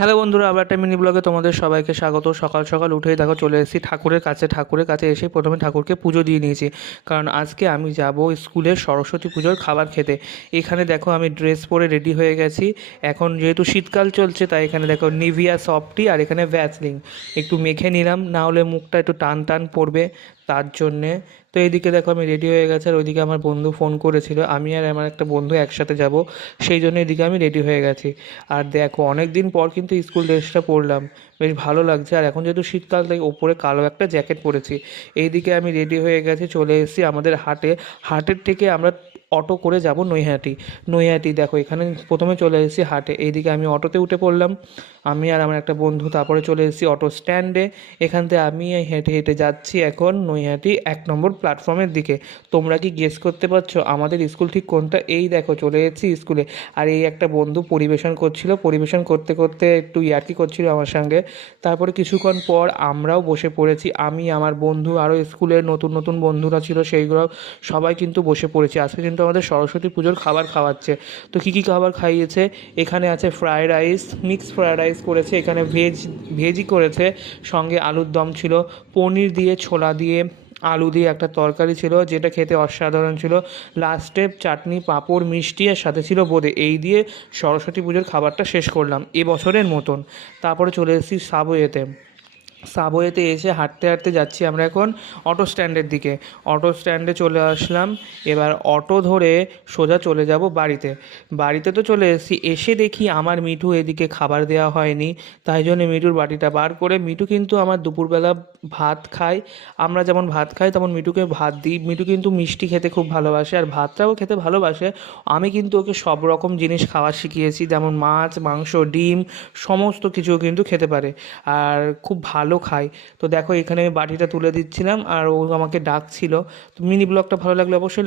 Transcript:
Hello বন্ধুরা, আবার একটা মিনি ব্লগে তোমাদের সবাইকে স্বাগত। সকাল সকাল উঠেই দেখো চলে এসেছি ঠাকুরের কাছে এসে প্রথমে ঠাকুরকে পুজো দিয়ে নিয়েছি, কারণ আজকে আমি যাব স্কুলের সরস্বতী পুজোর খাবার খেতে। এখানে দেখো আমি ড্রেস পরে রেডি হয়ে গেছি। এখন যেহেতু শীতকাল চলছে তাই এখানে দেখো নিভিয়া সফটি আর এখানে ভ্যাসলিন একটু মেখে নিলাম, না হলে মুখটা একটু টান টান পড়বে, তার জন্যে। তো এইদিকে দেখো আমি রেডি হয়ে গেছি, আর ওইদিকে আমার বন্ধু ফোন করেছিল, আমি আর আমার একটা বন্ধু একসাথে যাব, সেই জন্য এদিকে আমি রেডি হয়ে গেছি। আর দেখো অনেক দিন পর কিন্তু স্কুল ড্রেসটা পরলাম, বেশ ভালো লাগছে। আর এখন যেহেতু শীতকাল তাই ওপরে কালো একটা জ্যাকেট পরেছি। এইদিকে আমি রেডি হয়ে গেছি, চলে এসেছি আমাদের হাটের থেকে আমরা অটো করে যাব নৈহাটি। নৈহাটি দেখো এখানে প্রথমে চলে এসেছি হাটে, এইদিকে আমি অটোতে উঠে পড়লাম, আমি আর আমার একটা বন্ধু। তারপরে চলে এসেছি অটো স্ট্যান্ডে, এখান থেকে আমি হেঁটে হেঁটে যাচ্ছি এখন নৈহাটি 1 নম্বর প্ল্যাটফর্মের দিকে। তোমরা কি গেস করতে পারছো আমাদের স্কুল ঠিক কোনটা? এই দেখো চলে এসেছি স্কুলে। আর এই একটা বন্ধু পরিবেশন করছিল, পরিবেশন করতে করতে একটু ইয়ার্কি করছিল আমার সঙ্গে। তারপরে কিছুক্ষণ পর আমরাও বসে পড়েছি, আমি, আমার বন্ধু, আরও স্কুলের নতুন নতুন বন্ধুরা ছিল সেইগুলো সবাই কিন্তু বসে পড়েছি। আজকে কিন্তু আমাদের সরস্বতী পুজোর খাবার খাওয়াচ্ছে। তো কী কী খাবার খাইয়েছে? এখানে আছে fried rice, mix fried rice করেছে, এখানে ভেজই করেছে, সঙ্গে আলুর দম ছিল, পনির দিয়ে, ছোলা দিয়ে, আলু দিয়ে একটা তরকারি ছিল যেটা খেতে অসাধারণ ছিল। লাস্টে চাটনি, পাঁপড়, মিষ্টি আর সাথে ছিল বোঁদে। এই দিয়ে সরস্বতী পুজোর খাবারটা শেষ করলাম এবছরের মতন। তারপরে চলে এসেছি সাবওয়েতে এসে হাঁটতে হাঁটতে যাচ্ছি আমরা এখন অটো স্ট্যান্ডের দিকে। অটো স্ট্যান্ডে চলে আসলাম, এবার অটো ধরে সোজা চলে যাব বাড়িতে। বাড়িতে তো চলে এসেছি, এসে দেখি আমার মিঠু এদিকে খাবার দেওয়া হয়নি, তাই জন্য মিঠুর বাটিটা বার করে, মিঠু কিন্তু আমার দুপুরবেলা ভাত খায়, আমরা যেমন ভাত খাই তেমন মিঠুকে ভাত দিই। মিঠু কিন্তু মিষ্টি খেতে খুব ভালোবাসে আর ভাতটাও খেতে ভালোবাসে। আমি কিন্তু ওকে সব রকম জিনিস খাওয়া শিখিয়েছি, যেমন মাছ, মাংস, ডিম, সমস্ত কিছু কিন্তু খেতে পারে আর খুব ভালো খায়। তো দেখো এখানে আমি বাটিটা তুলে দিচ্ছিলাম আর ও আমাকে ডাকছিল। তো মিনি ব্লগটা ভালো লাগলে অবশ্যই